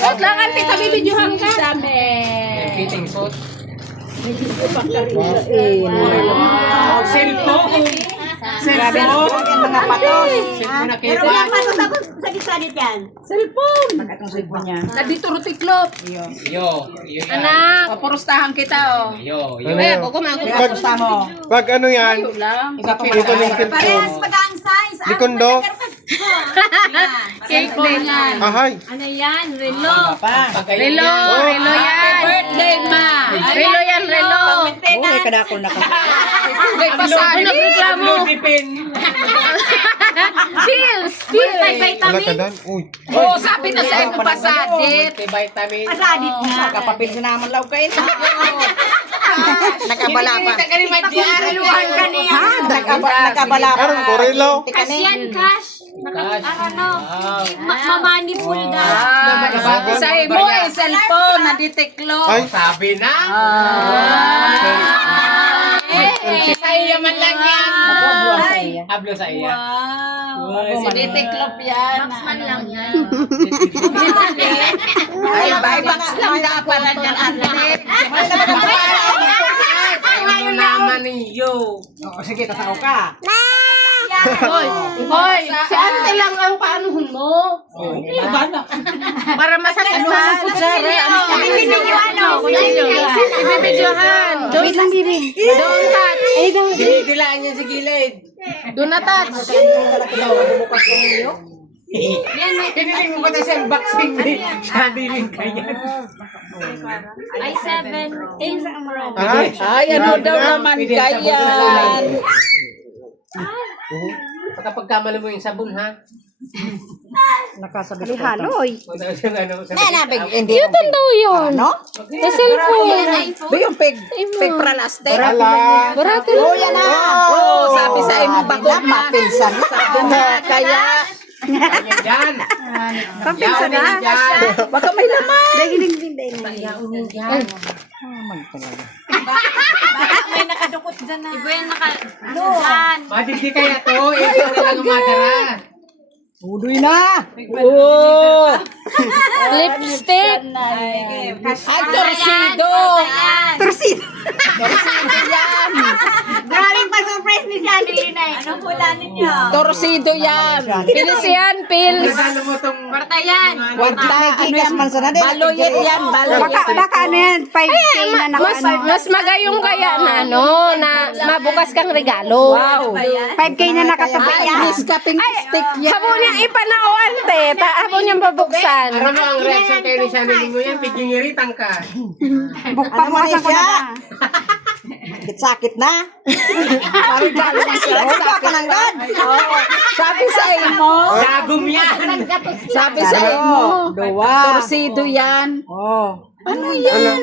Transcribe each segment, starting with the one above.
Suot lang, ante. Kami videohan ka. Fitting suit. Wow. Cellphone. Grabe na mga patos. Cellphone na Pero kita. wala pa ito tapos sa gitsanit yan. Cellphone. Magkatong cellphone niya. Nandito rutiklop. Yo, yo yan. Anak. Papurustahan kita, oh. Yo, yo. Eh, buko mga Kaya gusto mo. Pag ano yan, Ayaw lang. dito ng cellphone. Parehas mag-ang size. Likondo. Cake din yan. Ahay. Ano yan? Relo. Relo, relo yan. Happy birthday, ma. Relo yan, relo. Uy, kadako na ka. May pasado nagreklamo. Pills, pills. Wala ka dan. Uy. Oo, sabi na sa iyo pasadit. Vitamin. Pasadit na. Kapapil sa naman law kayo. Nakabala pa. Reluhan ka niya. Nakabala pa. Karon korelo. Cash yan, cash. Cash. Ano? Wow. Mamani full daw. Sa imo eh, cellphone, naditiklo. Ay. Sabi na. Sa iya man lang yan. Hablo sa iya. Sinitiklop yan. Maxman lang yan. Ay, buybacks lang dapat yan, ate. Ano naman ninyo? Sige, tasao ka. Hoy, hoy, si ate lang ang paanuhon mo. Para masaktan. Ibibidyohan. Doon lang, bibi. Doon touch. Dinidilaan niya sa gilid. Doon na touch. Piniling mo ko na siyang boxing day. Sadiling ka yan. Ay, 7. Ahay. Ay, ano daw naman ganyan. Kapag kamali mo yung sabon, ha? Nakasabit ko. Haloy. Hindi. Cute daw yun. Ano? Sa cellphone. Ba yung pig? Pig pralastic. Ala. Burato. Oh, yan na. Oh, sabi sa imo bakla mapinsan. Sabi na, kaya. Ayan dyan. Pampinsan na. Baka may laman. May nakadukot dyan na. Iba yung nakadukot. Madidi kaya to. Ito na lang umadara. Udoy na. Lipstick. Ay, torsido. Torsido yan. Maraming pa-surprise ni Johnny Linay. Anong hula ninyo? Torsido yan. Pils yan, pils. Nasalo mo tong... Kwarta yan. Kwarta, ano yan? man sana din. Baloyet yan, baloyet. Baka ano yan, 5K na Mas magayong kaya na, ano, na mabukas kang regalo. Wow. 5K na nakatabi yan. Niskaping stick yan. Habon niya ipanauan, te. Habon niyang babuksan. Aram mo ang reaction kayo ni Shannon mo yan. Pigingiritan ka. Pamukasan ko na. Sakit na. Parang galing na siya. Baka nang gad. Sabi sa imo. Dagom yan. Sabi sa imo. Dua. Torsido yan. Oh. Ano yan?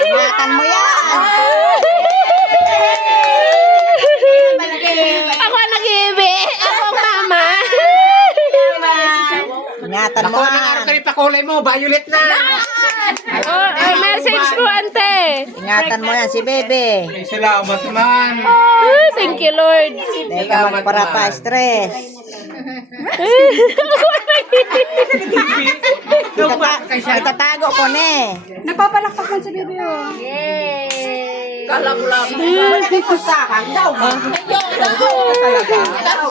Ingatan mo yan. Ako nag-iibi. Ako mama. Ingatan mo Ako ng araw ka rin pakulay mo. Violet na. Oh, message mo, ante. Ingatan mo yan si Bebe. Ay, salamat man. Thank you, Lord. Dahil ka magparata stress. Itatago ko ne. Napapalakpak man si Bebe. Kalak lang. Sa daw.